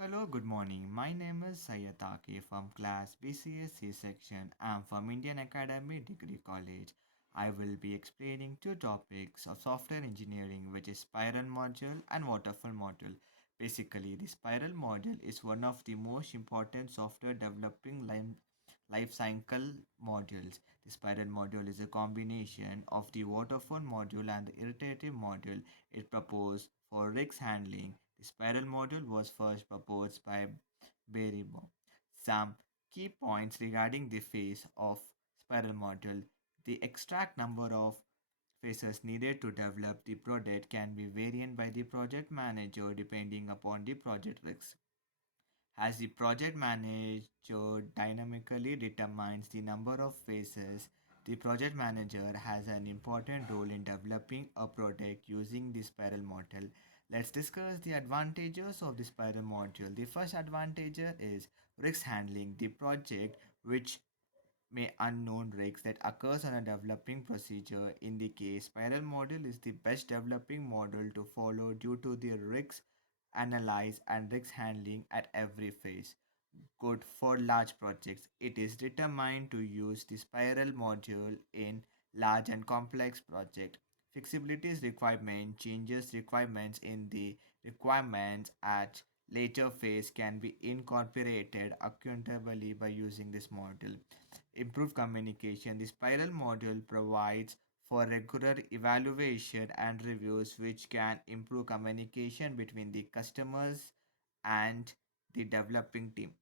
Hello, good morning. My name is SYED from class BCA section. I'm from Indian Academy Degree College. I will be explaining two topics of software engineering, which is spiral module and waterfall module. Basically, the spiral module is one of the most important software developing life cycle modules. The spiral module is a combination of the waterfall module and the iterative module. It proposed for risk handling. The spiral module was first proposed by Berrybaum. Some key points regarding the phase of spiral module. The exact number of phases needed to develop the product can be variant by the project manager depending upon the project risk. As the project manager dynamically determines the number of phases, the project manager has an important role in developing a product using the spiral model. Let's discuss the advantages of the spiral module. The first advantage is risk handling. The project which may unknown risks that occurs on a developing procedure. In the case, spiral model is the best developing model to follow due to the risks analyze and risk handling at every phase. Good for large projects. It is determined to use the spiral module in large and complex projects. Flexibilities requirement changes requirements in the requirements at later phase can be incorporated accountably by using this model. Improved communication. The spiral module provides for regular evaluation and reviews, which can improve communication between the customers and the developing team.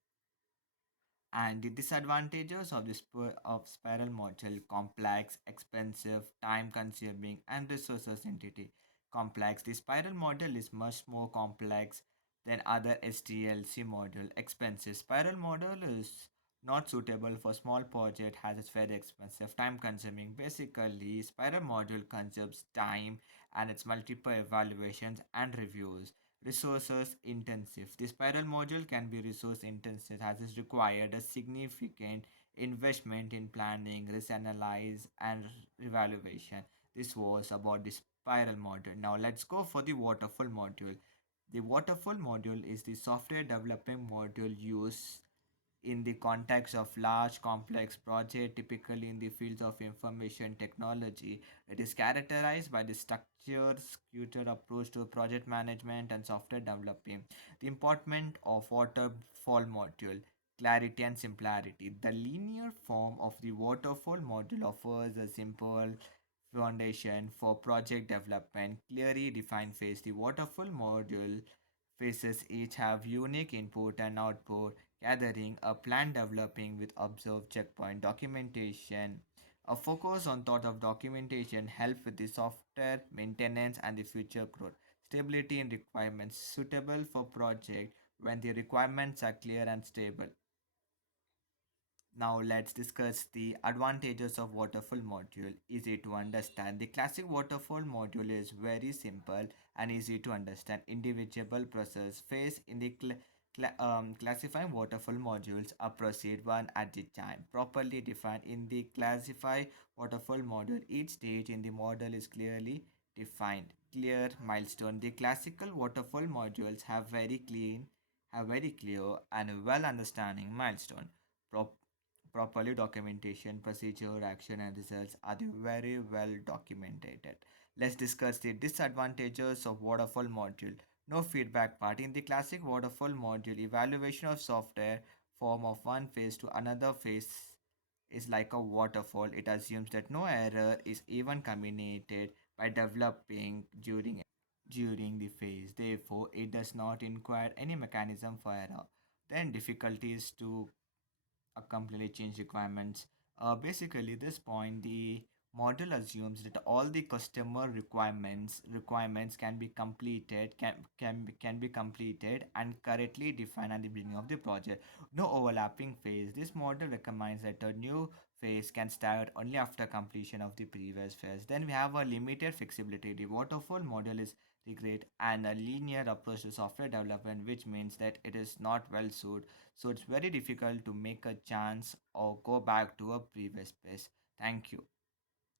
And the disadvantages of the spiral module: complex, expensive, time consuming, and resources entity. Complex. The spiral model is much more complex than other SDLC model. Expensive. Spiral model is not suitable for small project as it's very expensive, time consuming. Basically, spiral module consumes time and its multiple evaluations and reviews. Resources intensive. The spiral module can be resource intensive as is required a significant investment in planning, risk analysis, and evaluation. This was about the spiral module. Now let's go for the waterfall module. The waterfall module is the software development module used in the context of large complex project, typically in the fields of information technology. It is characterized by the structured scooter approach to project management and software developing. The importance of waterfall module: clarity and simplicity. The linear form of the waterfall module offers a simple foundation for project development. Clearly defined phase. The waterfall module phases each have unique input and output, gathering a plan developing with observed checkpoint documentation. A focus on thought of documentation help with the software maintenance and the future growth. Stability in requirements suitable for project when the requirements are clear and stable. Now let's discuss the advantages of waterfall module. Easy to understand. The classic waterfall module is very simple and easy to understand. Individual process phase in the classifying waterfall modules are proceed one at a time. Properly defined in the classify waterfall module. Each stage in the model is clearly defined. Clear milestone. The classical waterfall modules have very clear and well understanding milestone. Properly documentation, procedure, action, and results are very well documented. Let's discuss the disadvantages of waterfall module. No feedback part. In the classic waterfall module, evaluation of software form of one phase to another phase is like a waterfall. It assumes that no error is even communicated by developing during the phase. Therefore, it does not require any mechanism for error. Then difficulties to completely change requirements. Basically, this point the model assumes that all the customer requirements can be completed can be completed and correctly defined at the beginning of the project. No overlapping phase. This model recommends that a new phase can start only after completion of the previous phase. Then we have a limited flexibility. The waterfall model is great and a linear approach to software development, which means that it is not well suited, so it's very difficult to make a chance or go back to a previous phase. Thank you.